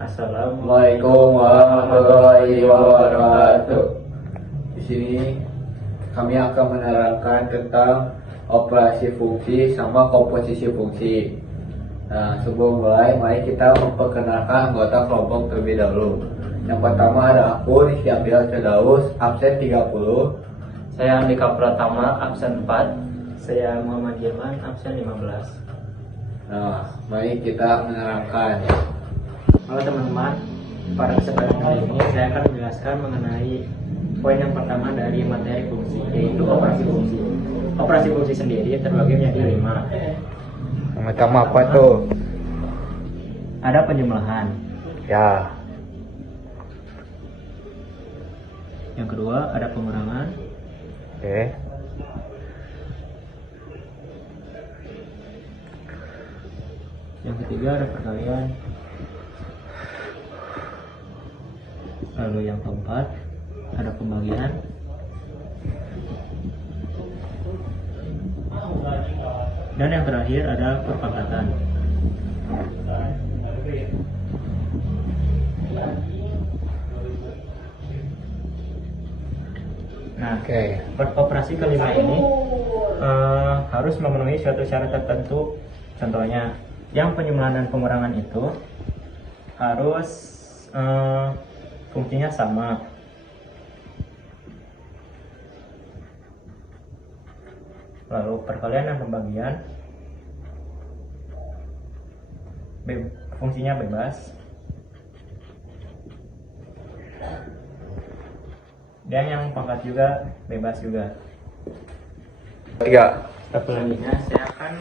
Assalamualaikum warahmatullahi wabarakatuh. Di sini kami akan menerangkan tentang operasi fungsi sama komposisi fungsi. Nah, sebelum mulai, mari kita memperkenalkan anggota kelompok terlebih dahulu. Yang pertama ada aku, Rizky Abdillah Firdaus, absen 30. Saya Andika Pratama, absen 4. Saya Muhammad Yaman, absen 15. Nah, mari kita menerangkan. Halo teman-teman, pada kesempatan kali ini saya akan menjelaskan mengenai poin yang pertama dari materi fungsi, yaitu operasi fungsi. Operasi fungsi sendiri terbagi menjadi 5. Yang pertama apa tuh? Ada penjumlahan. Ya. Yang kedua ada pengurangan. Oke. Yang ketiga ada perkalian. Lalu yang keempat ada pembagian. Dan yang terakhir ada perpangkatan. Nah, operasi kelima ini harus memenuhi suatu syarat tertentu. Contohnya, yang penjumlahan dan pengurangan itu harus fungsinya sama. Lalu perkalian dan pembagian fungsinya bebas. Dan yang pangkat juga bebas juga. 3. Selanjutnya saya akan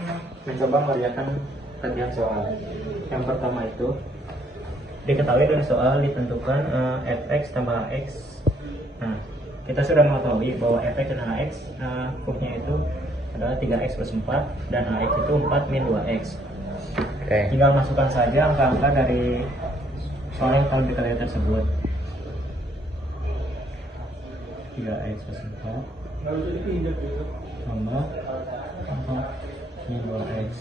mencoba mengerjakan latihan soal. Yang pertama itu diketahui dari soal ditentukan fx tambah hx. Nah, kita sudah mengetahui bahwa fx dan hx fungsinya itu adalah 3x plus 4 dan hx itu 4 min 2x. Tinggal masukkan saja angka-angka dari soal yang telah diketahui tersebut. 3x plus 4 tambah 4 min 2x.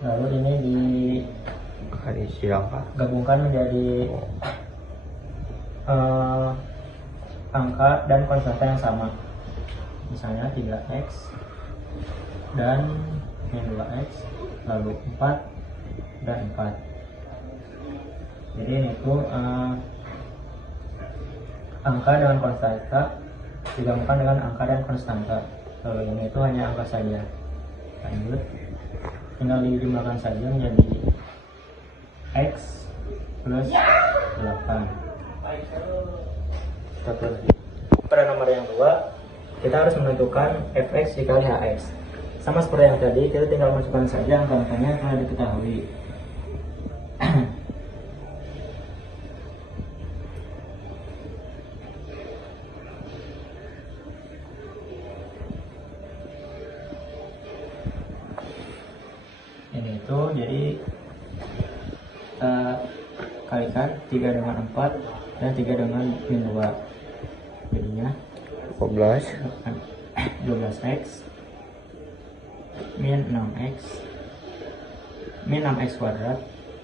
Lalu ini digabungkan menjadi angka dan konstanta yang sama. Misalnya 3x dan min 2x, lalu 4 dan 4. Jadi ini itu angka dengan konstanta digabungkan dengan angka dan konstanta. Lalu ini itu hanya angka saja. Lanjut, tinggal dijumlahkan saja menjadi x plus 8. Pada nomor yang 2 kita harus menentukan fx dikali hx. Sama seperti yang tadi, kita tinggal masukkan saja angka-angkanya yang telah diketahui. Ini itu jadi kita kalikan 3 dengan 4 dan 3 dengan min 2, jadinya 12x min 6x min 6x kuadrat,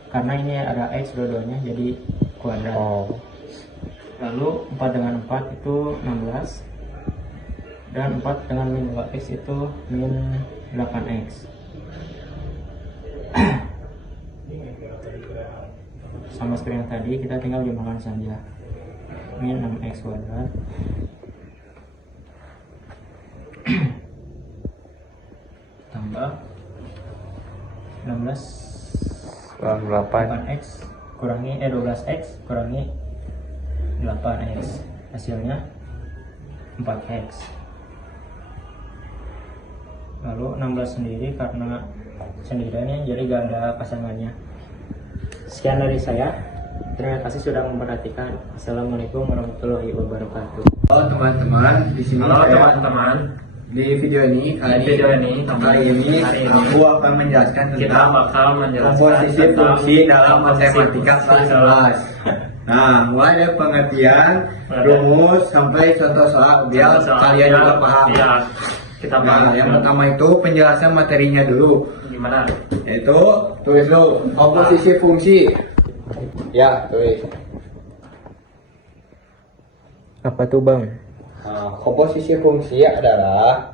karena ini ada x dua-duanya jadi kuadrat. Lalu 4 dengan 4 itu 16 dan 4 dengan min 2x itu min 8x. Sama seperti yang tadi, kita tinggal jumlahkan saja. Min 6x kuadrat tambah 8x kurangi 12x kurangi 8x, hasilnya 4x. Lalu 16 sendiri karena sendiriannya, jadi gak ada pasangannya. Sekian dari saya. Terima kasih sudah memperhatikan. Assalamualaikum warahmatullahi wabarakatuh. Halo teman-teman, di sini di video ini kali ini aku akan menjelaskan tentang komposisi fungsi dalam matematika kelas 11. Nah, mulai dari pengertian, rumus sampai contoh soal biar kalian juga paham. Kita Nah, yang pertama itu penjelasan materinya dulu. Mana? Itu tulis dulu komposisi fungsi. Ya, tulis. Apa tuh bang? Nah, komposisi fungsi adalah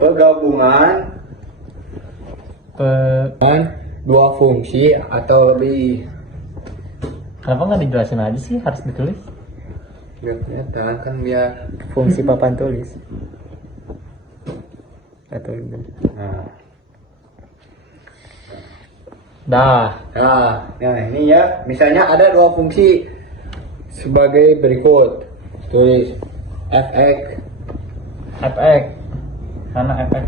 penggabungan dua fungsi atau lebih. Kenapa nggak dijelasin aja sih, harus ditulis? Biar kelihatan kan biar. Fungsi papan tulis atau Nah, dah. nah ini ya, misalnya ada dua fungsi sebagai berikut. Tulis fx. fx karena fx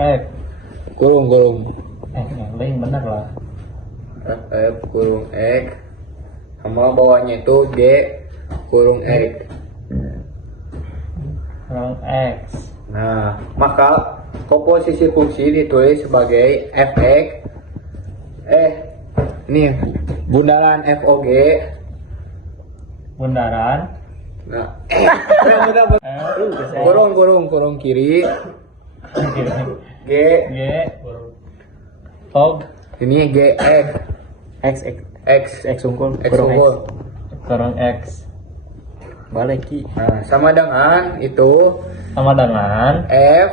f kurung yang lain bener lah. f kurung x sama bawahnya itu g kurung x. Kurang x. Nah, maka komposisi fungsi ditulis sebagai fx ini bundaran fog. Bundaran Nah, kurung kiri g g fog ini gx x unggul x unggul. kurang x balik ki Nah, sama dengan itu sama dengan f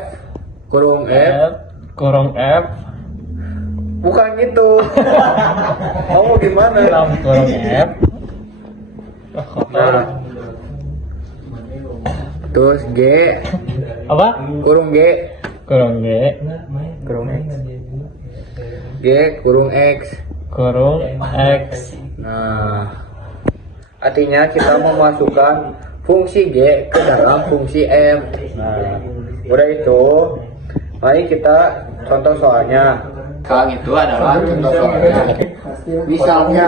kurung f. kurang f Bukan gitu. Kamu gimana? kurang f. Nah, terus g Apa? kurung g Kurang g kurang x g kurung x. kurang x. Nah, artinya kita memasukkan fungsi g ke dalam fungsi f. Nah, udah itu, mari kita contoh soalnya. Sekarang itu adalah contoh soalnya. Misalnya,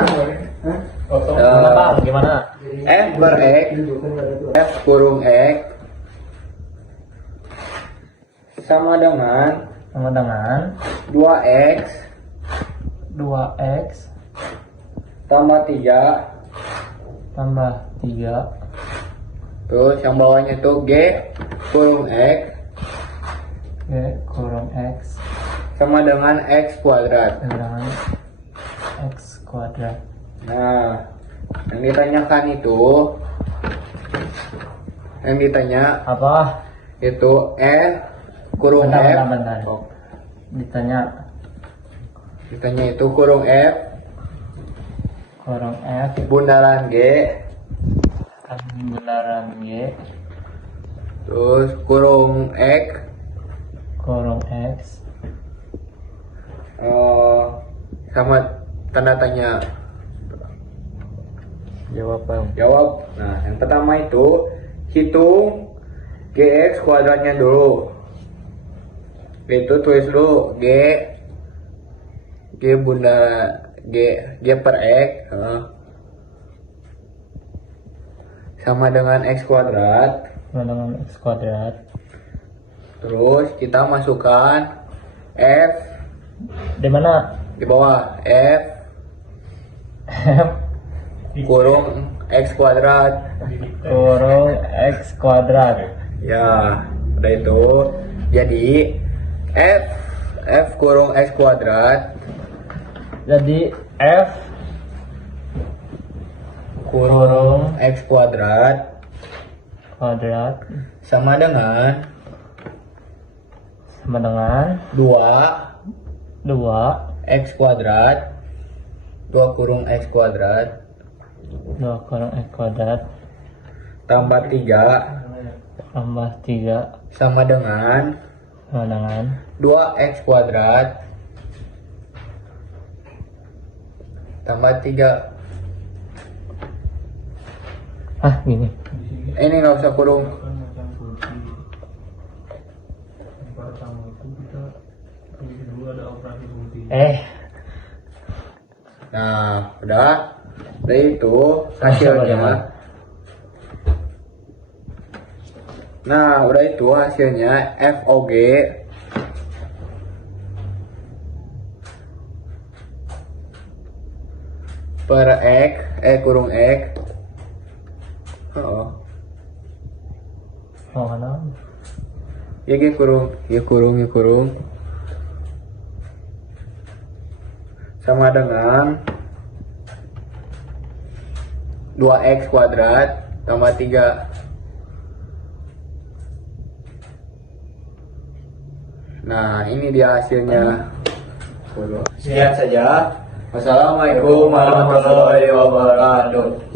Gimana? f ber x, f kurung x sama dengan 2x 2x tambah 3. tambah 3 Terus yang bawahnya tuh g kurung x g kurang x sama dengan x kuadrat. dengan x kuadrat. Nah, yang ditanyakan itu, yang ditanya Apa? itu f kurung f. Bentar. Oh, Ditanya itu kurung f kurang f bundaran g kan bundaran g terus kurung x kurang x sama tanda tanya. Jawab. Nah, yang pertama itu hitung gx kuadratnya dulu. Itu tulis dulu g bunda g per x sama dengan x kuadrat. dengan x kuadrat. Terus kita masukkan f Di mana? di bawah f f kurung x kuadrat. kurang x kuadrat. Ya, udah itu. Jadi f kurung x kuadrat Jadi f kurung x kuadrat kuadrat sama dengan sama dengan 2 2 x kuadrat 2 kurung x kuadrat 2 kurang x kuadrat tambah 3 tambah 3 sama dengan 2x kuadrat tambah 3. Gini. Ini nggak usah kurung. Nah, udah. Dari itu hasilnya. Nah, udah itu hasilnya FOG per X kurung X Oh, ano? Ya kurung. Sama dengan 2x kuadrat tambah 3. Nah, ini dia hasilnya. Sekian saja. Wassalamualaikum warahmatullahi wabarakatuh.